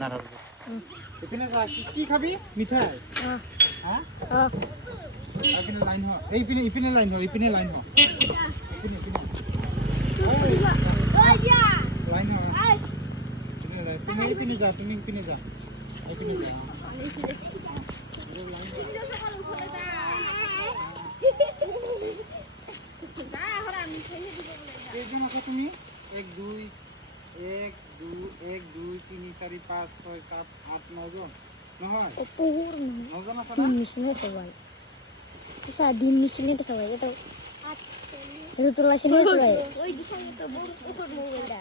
নারাজ এখানে যা কি খাবি মিঠাই হ্যাঁ এখানে লাইন হ এইপিনে লাইন হ এইপিনে লাইন হ এইপিনে লাইন হ তুমি এইপিনে যা এইপিনে যা কেইজন আছো তুমি 1 2 1 2 1 2 3 4 5 6 7 8 9 জন নহয় অপুর 9 জন আছে দিন না নিশিনে সবাই দিন নিশিনে তো সবাই এটা এটা তো লাইসিনে সবাই ওই দিশানে তো বড় উপর মোবাইলটা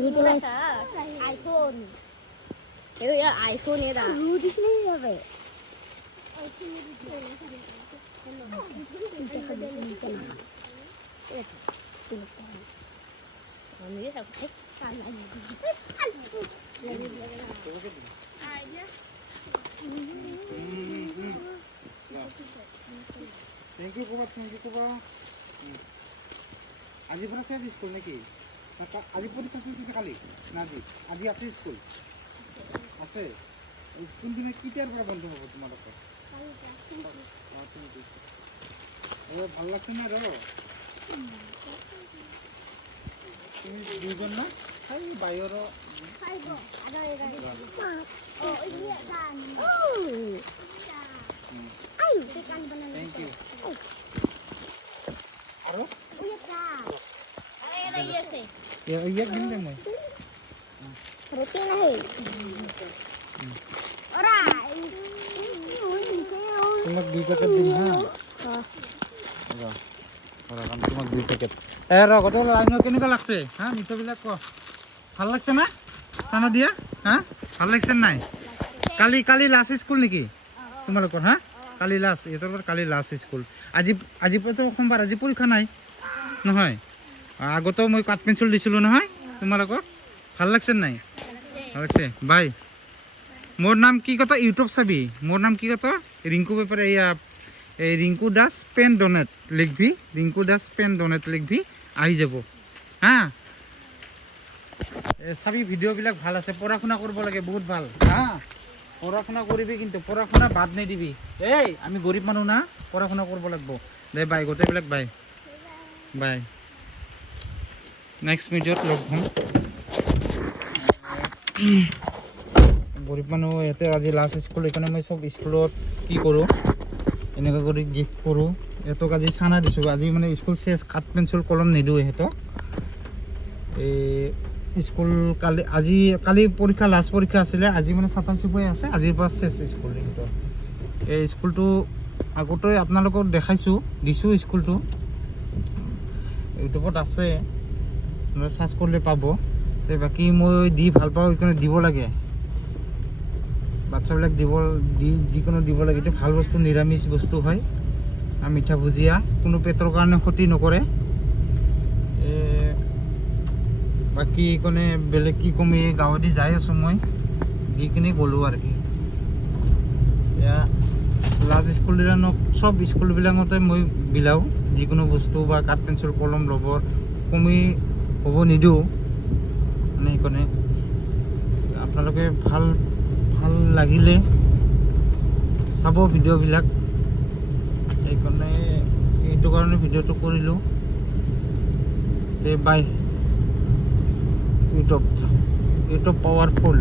রুটলা আইফোন এই আইফোন এরা রুটলে হবে থ্যাংক ইউ কুবা আজি পৰা আছে স্কুল নেকি আজি পৰীক্ষা আছে কালি না আজি আছে স্কুল আছে কোনদিনে কেতিয়াৰ পৰা বন্ধ হ'ব তোমালোকৰ ভাল লাগছে না ৰ তুমি দুজন না বাহিৰৰ থ্যাংক ইউ আৰু ইয়াক দিম দে মই ৰুটি নাই ওৰা তোমাক 2 প্যাকেট দিম তোমাক 2 প্যাকেট কত লাইন কেনেকুৱা লাগছে হা মিঠাবিলাক ক ভাল লাগছে না চানা দিয়া হা ভাল লাগছে নাই কালি লাষ্ট স্কুল নেকি তোমালোকৰ হা কালি লাষ্ট এতৰ পৰা কালি লাষ্ট স্কুল আজি তো সোমবাৰ আজি পৰীক্ষা নাই নহয় আগতেও মই কাট পেঞ্চিল দিছিলোঁ নহয় তোমালোকক ভাল লাগছে নাই ভাল লাগছে বাই মোৰ নাম কি কত ইউটিউব চাবি মোৰ নাম কি কত ৰিংকু বেপাৰী এয়া এই ৰিংকু দাস পেন ডনেট লিখবি ৰিংকু দাস পেন ডনেট লিখবি আহি যাব হা চাবি ভিডিঅ'বিলাক ভাল আছে পঢ়া শুনা কৰিব লাগে বহুত ভাল হা পঢ়া শুনা কৰিবি কিন্তু পঢ়া শুনা বাদ নিদিবি এই আমি গৰীব মানুহ না পঢ়া শুনা কৰিব লাগিব দে বাই গোটেইবিলাক বাই বাই নেক্সট ভিডিঅ'ত লগ হ'ম গৰীব মানুহ ইয়াতে আজি লাষ্ট স্কুল সেইকাৰণে মই চব স্কুলত কি কৰোঁ এনেকুৱা কৰি গিফ্ট কৰোঁ ইহঁতক আজি চানা দিছোঁ আজি মানে স্কুল চেছ কাঠ পেঞ্চিল কলম নিদিওঁ ইহঁতক এই স্কুল কালি পৰীক্ষা লাষ্ট পৰীক্ষা আছিলে আজি মানে চাফাই চুফাই আছে আজিৰ পৰা চেছ স্কুল ইহঁতৰ এই স্কুলটো আগতে আপোনালোকক দেখাইছোঁ দিছোঁ স্কুলটো ইউটিউবত আছে চাৰ্চ কৰিলে পাব বাকী মই দি ভাল পাওঁ সেইকাৰণে দিব লাগে বাচ্চাবিলাক যিকোনো দিব লাগে এইটো ভাল বস্তু নিৰামিষ বস্তু হয় আৰু মিঠা ভুজিয়া কোনো পেটৰ কাৰণে ক্ষতি নকৰে বাকী কোনে বেলেগ কি কমি গাঁৱদি যাই আছোঁ মই দি কিনে গ'লোঁ আৰু কি এয়া লাষ্ট স্কুলবিলাকক চব স্কুলবিলাকতে মই বিলাওঁ যিকোনো বস্তু বা কাঠ পেঞ্চিল কলম ৰবৰ কমি হ'ব নিদিওঁ মানে সেইকাৰণে আপোনালোকে ভাল লাগিলে চাব ভিডিঅ'বিলাক সেইকাৰণে এইটো কাৰণে ভিডিঅ'টো কৰিলোঁ তে বাই ইউটিউব পাৱাৰফুল